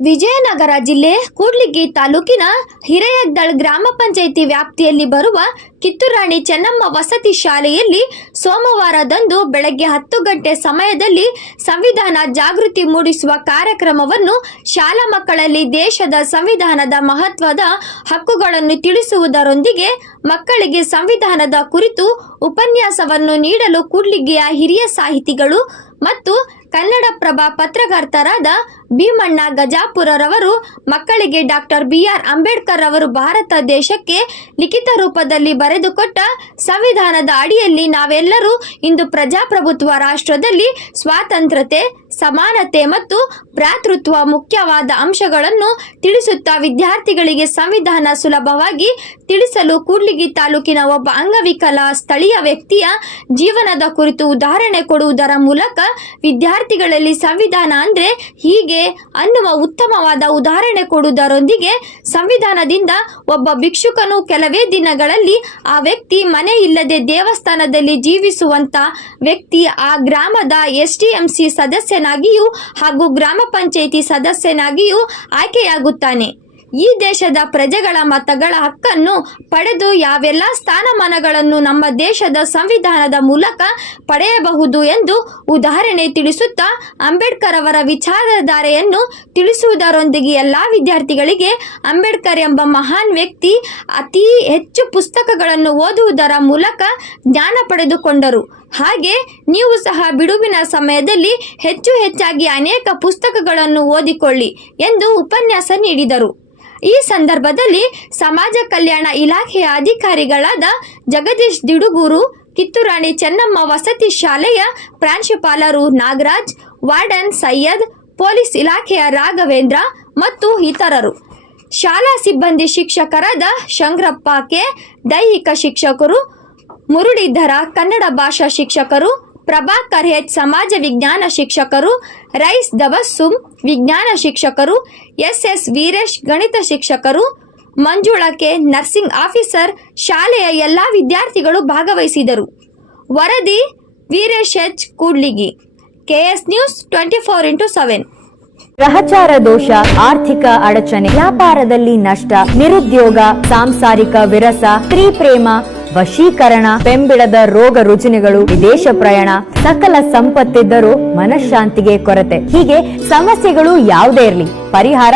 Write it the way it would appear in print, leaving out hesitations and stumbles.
ವಿಜಯನಗರ ಜಿಲ್ಲೆ ಕೂಡ್ಲಿಗಿ ತಾಲೂಕಿನ ಹಿರೇಯಗ್ದಳ್ ಗ್ರಾಮ ಪಂಚಾಯಿತಿ ವ್ಯಾಪ್ತಿಯಲ್ಲಿ ಬರುವ ಕಿತ್ತೂರಾಣಿ ಚೆನ್ನಮ್ಮ ವಸತಿ ಶಾಲೆಯಲ್ಲಿ ಸೋಮವಾರದಂದು ಬೆಳಗ್ಗೆ 10 ಗಂಟೆ ಸಮಯದಲ್ಲಿ ಸಂವಿಧಾನ ಜಾಗೃತಿ ಮೂಡಿಸುವ ಕಾರ್ಯಕ್ರಮವನ್ನು ಶಾಲಾ ಮಕ್ಕಳಲ್ಲಿ ದೇಶದ ಸಂವಿಧಾನದ ಮಹತ್ವದ ಹಕ್ಕುಗಳನ್ನು ತಿಳಿಸುವುದರೊಂದಿಗೆ ಮಕ್ಕಳಿಗೆ ಸಂವಿಧಾನದ ಕುರಿತು ಉಪನ್ಯಾಸವನ್ನು ನೀಡಲು ಕೂಡ್ಲಿಗಿಯ ಹಿರಿಯ ಸಾಹಿತಿಗಳು ಮತ್ತು ಕನ್ನಡಪ್ರಭ ಪತ್ರಕರ್ತರಾದ ಭೀಮಣ್ಣ ಗಜಾಪುರರವರು ಮಕ್ಕಳಿಗೆ ಡಾಕ್ಟರ್ ಬಿ.ಆರ್. ಅಂಬೇಡ್ಕರ್ ಅವರು ಭಾರತ ದೇಶಕ್ಕೆ ಲಿಖಿತ ರೂಪದಲ್ಲಿ ಬರೆದುಕೊಟ್ಟ ಸಂವಿಧಾನದ ಅಡಿಯಲ್ಲಿ ನಾವೆಲ್ಲರೂ ಇಂದು ಪ್ರಜಾಪ್ರಭುತ್ವ ರಾಷ್ಟ್ರದಲ್ಲಿ ಸ್ವಾತಂತ್ರ್ಯತೆ, ಸಮಾನತೆ ಮತ್ತು ಭ್ರಾತೃತ್ವ ಮುಖ್ಯವಾದ ಅಂಶಗಳನ್ನು ತಿಳಿಸುತ್ತಾ ವಿದ್ಯಾರ್ಥಿಗಳಿಗೆ ಸಂವಿಧಾನ ಸುಲಭವಾಗಿ ತಿಳಿಸಲು ಕೂಡ್ಲಿಗಿ ತಾಲೂಕಿನ ಒಬ್ಬ ಅಂಗವಿಕಲ ಸ್ಥಳೀಯ ವ್ಯಕ್ತಿಯ ಜೀವನದ ಕುರಿತು ಉದಾಹರಣೆ ಕೊಡುವುದರ ಮೂಲಕ ವಿದ್ಯಾರ್ಥಿಗಳಲ್ಲಿ ಸಂವಿಧಾನ ಅಂದ್ರೆ ಹೀಗೆ ಅನ್ನುವ ಉತ್ತಮವಾದ ಉದಾಹರಣೆ ಕೊಡುವುದರೊಂದಿಗೆ ಸಂವಿಧಾನದಿಂದ ಒಬ್ಬ ಭಿಕ್ಷುಕನು ಕೆಲವೇ ದಿನಗಳಲ್ಲಿ ಆ ವ್ಯಕ್ತಿ ಮನೆ ಇಲ್ಲದೆ ದೇವಸ್ಥಾನದಲ್ಲಿ ಜೀವಿಸುವಂತ ವ್ಯಕ್ತಿ ಆ ಗ್ರಾಮದ ಎಸ್ಟಿಎಂಸಿ ಸದಸ್ಯನಾಗಿಯೂ ಹಾಗೂ ಗ್ರಾಮ ಪಂಚಾಯಿತಿ ಸದಸ್ಯನಾಗಿಯೂ ಆಯ್ಕೆಯಾಗುತ್ತಾನೆ. ಈ ದೇಶದ ಪ್ರಜೆಗಳ ಮತಗಳ ಹಕ್ಕನ್ನು ಪಡೆದು ಯಾವೆಲ್ಲ ಸ್ಥಾನಮಾನಗಳನ್ನು ನಮ್ಮ ದೇಶದ ಸಂವಿಧಾನದ ಮೂಲಕ ಪಡೆಯಬಹುದು ಎಂದು ಉದಾಹರಣೆ ತಿಳಿಸುತ್ತಾ ಅಂಬೇಡ್ಕರ್ ಅವರ ವಿಚಾರಧಾರೆಯನ್ನು ತಿಳಿಸುವುದರೊಂದಿಗೆ ಎಲ್ಲ ವಿದ್ಯಾರ್ಥಿಗಳಿಗೆ ಅಂಬೇಡ್ಕರ್ ಎಂಬ ಮಹಾನ್ ವ್ಯಕ್ತಿ ಅತಿ ಹೆಚ್ಚು ಪುಸ್ತಕಗಳನ್ನು ಓದುವುದರ ಮೂಲಕ ಜ್ಞಾನ ಪಡೆದುಕೊಂಡರು. ಹಾಗೆ ನೀವು ಸಹ ಬಿಡುವಿನ ಸಮಯದಲ್ಲಿ ಹೆಚ್ಚಾಗಿ ಅನೇಕ ಪುಸ್ತಕಗಳನ್ನು ಓದಿಕೊಳ್ಳಿ ಎಂದು ಉಪನ್ಯಾಸ ನೀಡಿದರು. ಈ ಸಂದರ್ಭದಲ್ಲಿ ಸಮಾಜ ಕಲ್ಯಾಣ ಇಲಾಖೆಯ ಅಧಿಕಾರಿಗಳಾದ ಜಗದೀಶ್ ದಿಡುಗೂರು, ಕಿತ್ತೂರಾಣಿ ಚೆನ್ನಮ್ಮ ವಸತಿ ಶಾಲೆಯ ಪ್ರಾಂಶುಪಾಲರು ನಾಗರಾಜ್, ವಾರ್ಡನ್ ಸೈಯದ್, ಪೊಲೀಸ್ ಇಲಾಖೆಯ ರಾಘವೇಂದ್ರ ಮತ್ತು ಇತರರು, ಶಾಲಾ ಸಿಬ್ಬಂದಿ ಶಿಕ್ಷಕರಾದ ಶಂಕರಪ್ಪ ಕೆ, ದೈಹಿಕ ಶಿಕ್ಷಕರು, ಮುರುಳೀಧರ ಕನ್ನಡ ಭಾಷಾ ಶಿಕ್ಷಕರು, ಪ್ರಭಾಕರ್ ಎಚ್ ಸಮಾಜ ವಿಜ್ಞಾನ ಶಿಕ್ಷಕರು, ರೈಸ್ ದಬಸ್ಸುಂ ವಿಜ್ಞಾನ ಶಿಕ್ಷಕರು, ಎಸ್ ವೀರೇಶ್ ಗಣಿತ ಶಿಕ್ಷಕರು, ಮಂಜುಳಾ ಕೆ ನರ್ಸಿಂಗ್ ಆಫೀಸರ್, ಶಾಲೆಯ ಎಲ್ಲ ವಿದ್ಯಾರ್ಥಿಗಳು ಭಾಗವಹಿಸಿದರು. ವರದಿ Veeresh H Kudligi, KS news 24x7. ಗ್ರಹಚಾರ ದೋಷ, ಆರ್ಥಿಕ ಅಡಚಣೆ, ವ್ಯಾಪಾರದಲ್ಲಿ ನಷ್ಟ, ನಿರುದ್ಯೋಗ, ಸಾಂಸಾರಿಕ ವಿರಸ, ಸ್ತ್ರೀ ಪ್ರೇಮ, ವಶೀಕರಣ, ಬೆಂಬಿಡದ ರೋಗ ರುಜಿನಗಳು, ವಿದೇಶ ಪ್ರಯಾಣ, ಸಕಲ ಸಂಪತ್ತಿದ್ದರೂ ಮನಃಶಾಂತಿಗೆ ಕೊರತೆ, ಹೀಗೆ ಸಮಸ್ಯೆಗಳು ಯಾವುದೇ ಇರಲಿ ಪರಿಹಾರ